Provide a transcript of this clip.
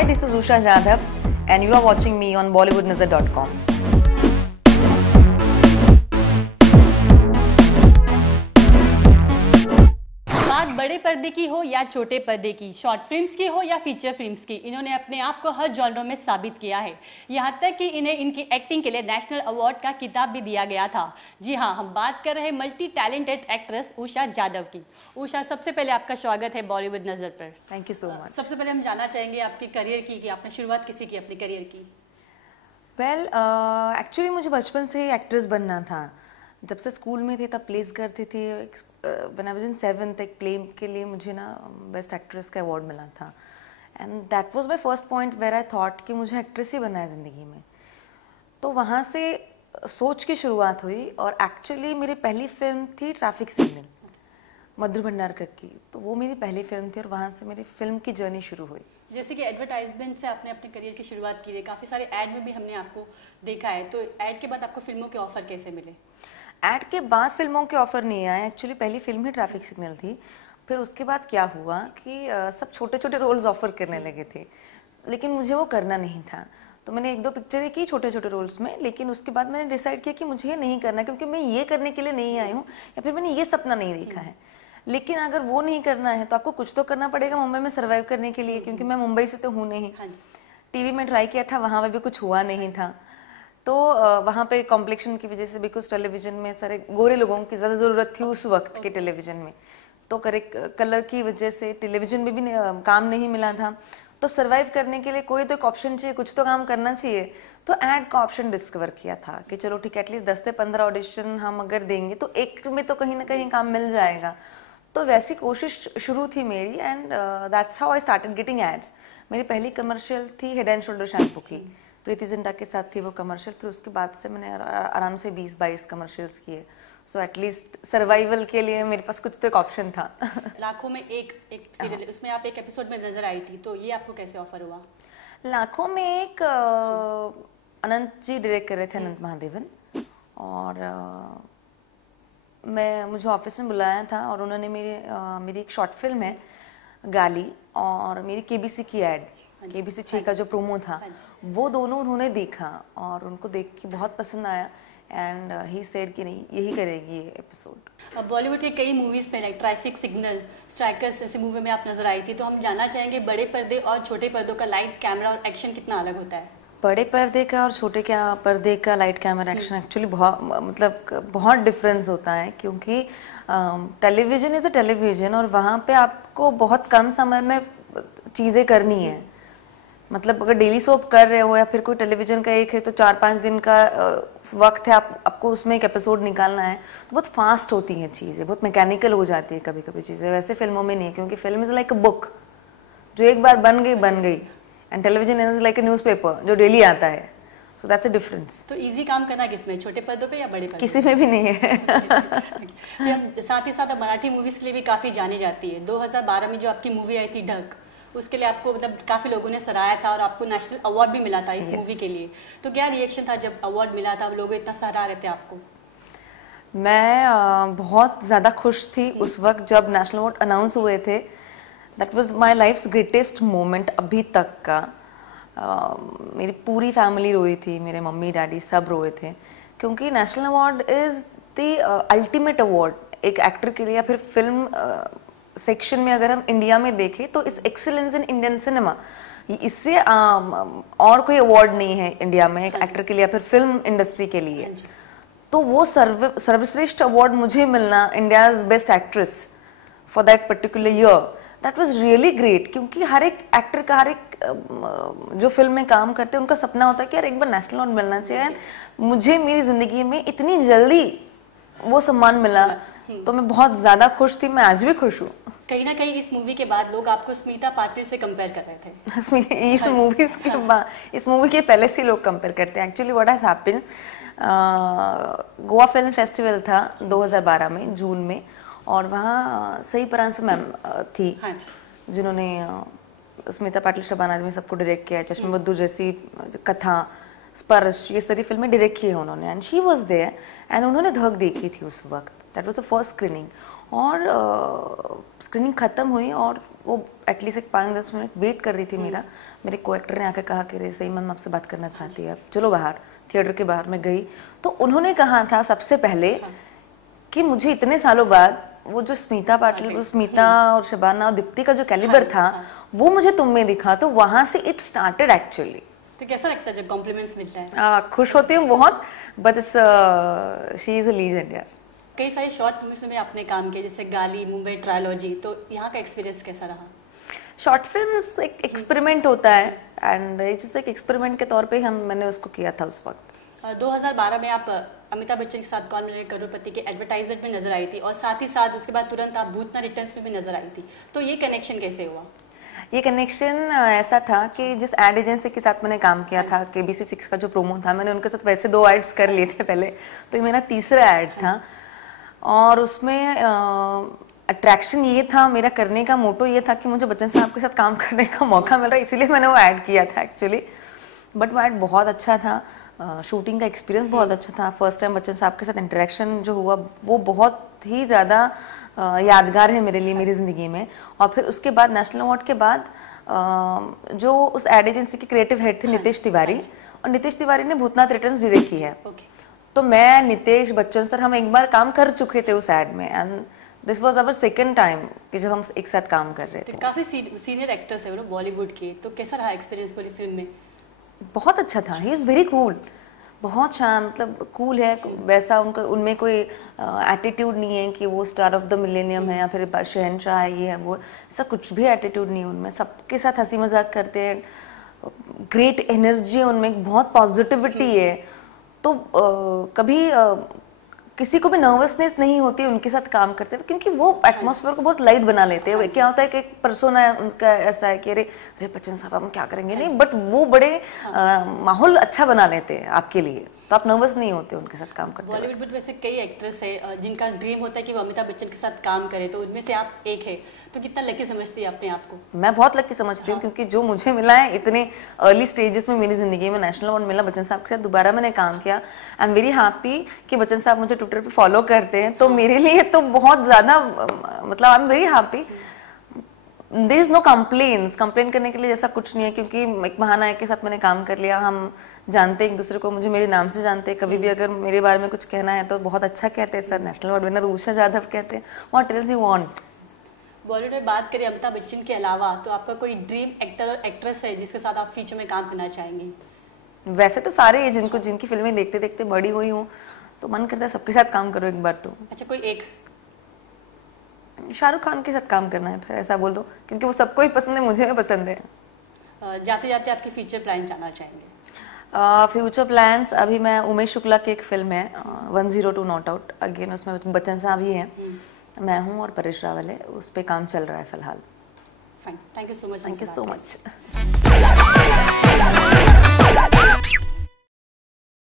Hi, this is Usha Jadhav and you are watching me on BollywoodNazar.com. बात बड़े पर्दे की हो या छोटे पर्दे की, शॉर्ट फिल्म्स की हो या फीचर फिल्म्स की, इन्होंने अपने आप को हर जॉनर में साबित किया है। यहाँ तक कि इन्हें इनकी एक्टिंग के लिए नेशनल अवार्ड का खिताब भी दिया गया था। जी हाँ, हम बात कर रहे हैं multi talented actress Usha Jadhav की। उषा, सबसे पहले आपका स्वागत है बॉलीवुड नजर पर। Thank you so much. सबसे पहले हम जानना चाहेंगे आपकी करियर की, कि आपने शुरुआत किसी की अपने करियर की? वेल, एक्चुअली मुझे बचपन से ही एक्ट्रेस बनना था। जब से स्कूल में थे तब प्लेस करते थे। When I was in 7th एक प्ले के लिए मुझे ना बेस्ट एक्ट्रेस का अवार्ड मिला था and that was my first point where I thought कि मुझे एक्ट्रेस ही बनना है ज़िंदगी में। तो वहाँ से सोच की शुरुआत हुई और एक्चुअली मेरी पहली फिल्म थी ट्रैफिक सिग्नल, मधुर भंडारकर की। तो वो मेरी पहली फिल्म थी और वहाँ से मेरी फिल्म की जर्नी शुरू हुई। जैसे कि एडवर्टाइजमेंट से आपने अपने करियर की शुरुआत की है, काफ़ी सारे ऐड में भी हमने आपको देखा है। तो ऐड के बाद आपको फिल्मों के ऑफर कैसे मिले? ऐड के बाद फिल्मों के ऑफर नहीं आए। एक्चुअली पहली फिल्म ही ट्रैफिक सिग्नल थी। फिर उसके बाद क्या हुआ कि सब छोटे छोटे रोल्स ऑफर करने लगे थे, लेकिन मुझे वो करना नहीं था। तो मैंने 1-2 पिक्चरें की छोटे छोटे रोल्स में, लेकिन उसके बाद मैंने डिसाइड किया कि मुझे ये नहीं करना, क्योंकि मैं ये करने के लिए नहीं आई हूँ या फिर मैंने ये सपना नहीं देखा है। लेकिन अगर वो नहीं करना है तो आपको कुछ तो करना पड़ेगा मुंबई में सर्वाइव करने के लिए, क्योंकि मैं मुंबई से तो हूँ नहीं। टीवी में ट्राई किया था, वहाँ पे भी कुछ हुआ नहीं था। तो वहाँ पे कॉम्प्लेक्शन की वजह से, बिकॉज टेलीविजन में सारे गोरे लोगों की ज़्यादा ज़रूरत थी उस वक्त के टेलीविजन में, तो करेक्ट कलर की वजह से टेलीविजन में भी काम नहीं मिला था। तो सर्वाइव करने के लिए कोई तो एक ऑप्शन चाहिए, कुछ तो काम करना चाहिए। तो ऐड का ऑप्शन डिस्कवर किया था कि चलो ठीक है, एटलीस्ट 10 से 15 ऑडिशन हम अगर देंगे तो एक में तो कहीं ना कहीं काम मिल जाएगा। तो वैसी कोशिश शुरू थी मेरी and that's how I started getting ads. मेरी पहली कमर्शियल थी हेड एंड शोल्डर शैम्पू की, प्रीति जिंटा के साथ थी वो कमर्शियल। फिर उसके बाद से मैंने आराम से 20-22 कमर्शियल्स किए। सो एटलीस्ट सर्वाइवल के लिए मेरे पास कुछ तो एक ऑप्शन था। लाखों में एक सीरियल, उसमें आप एक एपिसोड में नजर आई थी, तो ये आपको कैसे ऑफर हुआ? लाखों में एक अनंत जी डायरेक्ट कर रहे थे, अनंत महादेवन, और मुझे ऑफिस में बुलाया था और उन्होंने मेरी एक शॉर्ट फिल्म है गाली और मेरी केबीसी की ऐड, केबीसी 6 का जो प्रोमो था, वो दोनों उन्होंने देखा और उनको देख के बहुत पसंद आया एंड ही सेड कि नहीं, यही करेगी ये एपिसोड। अब बॉलीवुड के कई मूवीज पे ट्रैफिक सिग्नल, स्ट्राइकर्स जैसे मूवी में आप नजर आई थी, तो हम जानना चाहेंगे बड़े पर्दे और छोटे पर्दों का लाइट, कैमरा और एक्शन कितना अलग होता है? बड़े पर्दे का और छोटे पर्दे का लाइट कैमरा एक्शन एक्चुअली बहुत डिफरेंस होता है, क्योंकि टेलीविजन इज़ अ टेलीविजन और वहाँ पे आपको बहुत कम समय में चीज़ें करनी है। मतलब अगर डेली सोप कर रहे हो या फिर कोई टेलीविजन का एक है तो 4-5 दिन का वक्त है, आपको उसमें एक एपिसोड निकालना है, तो बहुत फास्ट होती हैं चीज़ें, बहुत मैकेनिकल हो जाती है कभी कभी चीज़ें। वैसे फिल्मों में नहीं, क्योंकि film is like a book, जो एक बार बन गई, and television is like a newspaper जो डेली आता है। So that's a difference. तो इजी काम करना किसमें, छोटे पर्दों पे या बड़े पर्दों? किसी में भी नहीं है। साथ ही साथ मराठी मूवीज के लिए भी काफी जानी जाती है। 2012 में जो आपकी मूवी आई थी ढक, उसके लिए आपको काफी लोगों ने सराहा था और आपको नेशनल अवार्ड भी मिला था इस मूवी के लिए। तो क्या रिएक्शन था जब अवार्ड मिला था, लोग इतना सराहा रहे थे आपको? मैं बहुत ज़्यादा खुश थी उस वक्त जब नेशनल अवार्ड अनाउंस हुए थे। That was my life's greatest moment अभी तक का। मेरी पूरी फैमिली रोई थी, मेरे मम्मी डैडी सब रोए थे, क्योंकि national award is the ultimate award एक एक्टर के लिए या फिर फिल्म सेक्शन में अगर हम इंडिया में देखें तो इस एक्सीलेंस इन इंडियन सिनेमा, इससे और कोई अवार्ड नहीं है इंडिया में एक एक्टर के लिए या फिर फिल्म इंडस्ट्री के लिए। तो वो सर्वश्रेष्ठ अवार्ड मुझे मिलना, India's best actress for that particular year, that was really great. क्योंकि हर एक एक्टर का, हर एक जो फिल्म में काम करते हैं, उनका सपना होता है कि यार एक बार नेशनल अवार्ड मिलना चाहिए। मुझे मेरी जिंदगी में इतनी जल्दी वो सम्मान मिला, तो मैं बहुत ज्यादा खुश थी। मैं आज भी खुश हूँ। कहीं ना कहीं इस मूवी के बाद लोग आपको स्मिता पाटिल से कंपेयर कर रहे थे। इस मूवी के पहले से लोग कंपेयर करते हैं। Actually what has happened, Goa film festival था 2012 में जून में, और वहाँ सही परांसो मैम थी, जिन्होंने स्मिता पाटिल शबाना आजमी सबको डायरेक्ट किया, चश्मे बद्दू जैसी कथा, स्पर्श, ये सारी फिल्में डायरेक्ट की है उन्होंने, and she was there and उन्होंने धक देखी थी उस वक्त। That was the first screening, और स्क्रीनिंग ख़त्म हुई और वो एटलीस्ट एक 5-10 मिनट वेट कर रही थी मेरे को एक्टर ने आकर कहा कि रे सही मैम आपसे बात करना चाहती है, चलो बाहर, थिएटर के बाहर मैं गई तो उन्होंने कहा था सबसे पहले कि मुझे इतने सालों बाद वो जो स्मिता पाटिल, वो स्मिता और शबाना और दीप्ति का जो कैलिबर था वो मुझे तुम में दिखा, तो वहां से इट स्टार्टेड एक्चुअली। तो कैसा लगता है जब कॉम्प्लीमेंट्स मिलता है? खुश होती हूँ बहुत, but she is a legend यार। कई सारी शॉर्ट मूवीज में आपने काम किया, जैसे गाली, मुंबई ट्रायोलॉजी, तो यहाँ का एक्सपीरियंस कैसा रहा? शॉर्ट फिल्म्स एक एक्सपेरिमेंट होता है एंड जैसे एक एक्सपेरिमेंट के तौर पे मैंने उसको किया था उस वक्त। 2012 में आप अमिताभ बच्चन के साथ कौन बनेगा करोड़पति के एडवर्टाइजमेंट में नजर आई थी, और साथ ही साथ उसके बाद तुरंत आप भूतना रिटर्न्स में भी नजर आई थी, तो ये कनेक्शन कैसे हुआ? ये कनेक्शन ऐसा था कि जिस एड एजेंसी के साथ मैंने काम किया था, KBC 6 का जो प्रोमो था, मैंने उनके साथ वैसे 2 एड्स कर लिए थे पहले, तो ये मेरा तीसरा एड था और उसमें अट्रैक्शन ये था, मेरा करने का मोटो ये था कि मुझे बच्चन साहब के साथ काम करने का मौका मिल रहा है, इसीलिए मैंने वो ऐड किया था एक्चुअली। बट वो ऐड बहुत अच्छा था, शूटिंग का एक्सपीरियंस बहुत अच्छा था, फर्स्ट टाइम बच्चन साहब के साथ इंटरेक्शन जो हुआ वो बहुत ही ज़्यादा यादगार है मेरे लिए, मेरी ज़िंदगी में। और फिर उसके बाद नेशनल अवार्ड के बाद जो उस एड एजेंसी के क्रिएटिव हेड थे नितेश तिवारी, और नितेश तिवारी ने भूतनाथ रिटर्न्स डायरेक्ट की है। तो मैं, नितेश, बच्चन सर, हम एक बार काम कर चुके थे उस एड में and this was our second time कि जब हम एक साथ काम कर रहे थे। काफी सीनियर एक्टर्स है वो बॉलीवुड के, तो कैसा रहा एक्सपीरियंस पूरी फिल्म में? बहुत अच्छा था, ही इज़ वेरी कूल, बहुत शांत, मतलब कूल है वैसा, उनका उनमें कोई एटीट्यूड नहीं है कि वो स्टार ऑफ द मिलेनियम है या फिर शहनशाह है, ये है वो, ऐसा कुछ भी एटीट्यूड नहीं है उनमें। सबके साथ हंसी मजाक करते हैं, ग्रेट एनर्जी उनमें, बहुत पॉजिटिविटी है। तो कभी किसी को भी नर्वसनेस नहीं होती उनके साथ काम करते हुए, क्योंकि वो एटमॉस्फेयर को बहुत लाइट बना लेते हैं। क्या होता है कि एक पर्सोना है उनका ऐसा है कि अरे अरे बच्चन साहब हम क्या करेंगे, नहीं, बट वो बड़े माहौल अच्छा बना लेते हैं आपके लिए, तो आप नर्वस नहीं होते उनके साथ काम करते हैं। बॉलीवुड में वैसे कई एक्ट्रेस है जिनका ड्रीम होता है कि वो अमिताभ बच्चन के साथ काम करे, तो उनमें से आप एक है, तो कितना लकी समझती है अपने आप को? मैं बहुत लकी समझती हूँ, क्योंकि जो मुझे मिला है इतने अर्ली स्टेजेस में मेरी जिंदगी में, नेशनल अवार्ड मिला, बच्चन साहब के साथ दोबारा मैंने काम किया। आई एम वेरी हैप्पी कि बच्चन साहब मुझे ट्विटर पे फॉलो करते हैं, तो मेरे लिए तो बहुत ज़्यादा, मतलब I am very happy. There is no complains, complain करने के लिए जैसा कुछ नहीं है, क्योंकि एक महानायक के साथ मैंने काम कर लिया, हम जानते एक दूसरे को, मुझे मेरे नाम से जानते हैं, कभी भी अगर मेरे बारे में कुछ कहना है तो बहुत अच्छा कहते हैं, sir national award winner Usha Jadhav कहते हैं, what else you want. Bollywood में बात करें अमिताभ बच्चन के अलावा, तो आपका कोई ड्रीम एक्टर और एक्ट्रेस है जिसके साथ आप फ्यूचर में काम करना चाहेंगी? वैसे तो सारे हैं जिनकी फिल्में देखते देखते बड़ी हुई हूँ, तो मन करता है सबके साथ काम करो एक बार तो। अच्छा, कोई एक? शाहरुख खान के साथ काम करना है, फिर ऐसा बोल दो, क्योंकि वो सबको ही पसंद है, मुझे भी पसंद है। जाते जाते आपके फ्यूचर प्लान जानना चाहेंगे? फ्यूचर प्लान्स, अभी मैं उमेश शुक्ला की एक फिल्म है 102 नॉट आउट, अगेन उसमें बच्चन साहब ही हैं, मैं हूँ और परेश रावल है, उस पर काम चल रहा है फिलहाल। Fine, thank you so much. Thank you so much.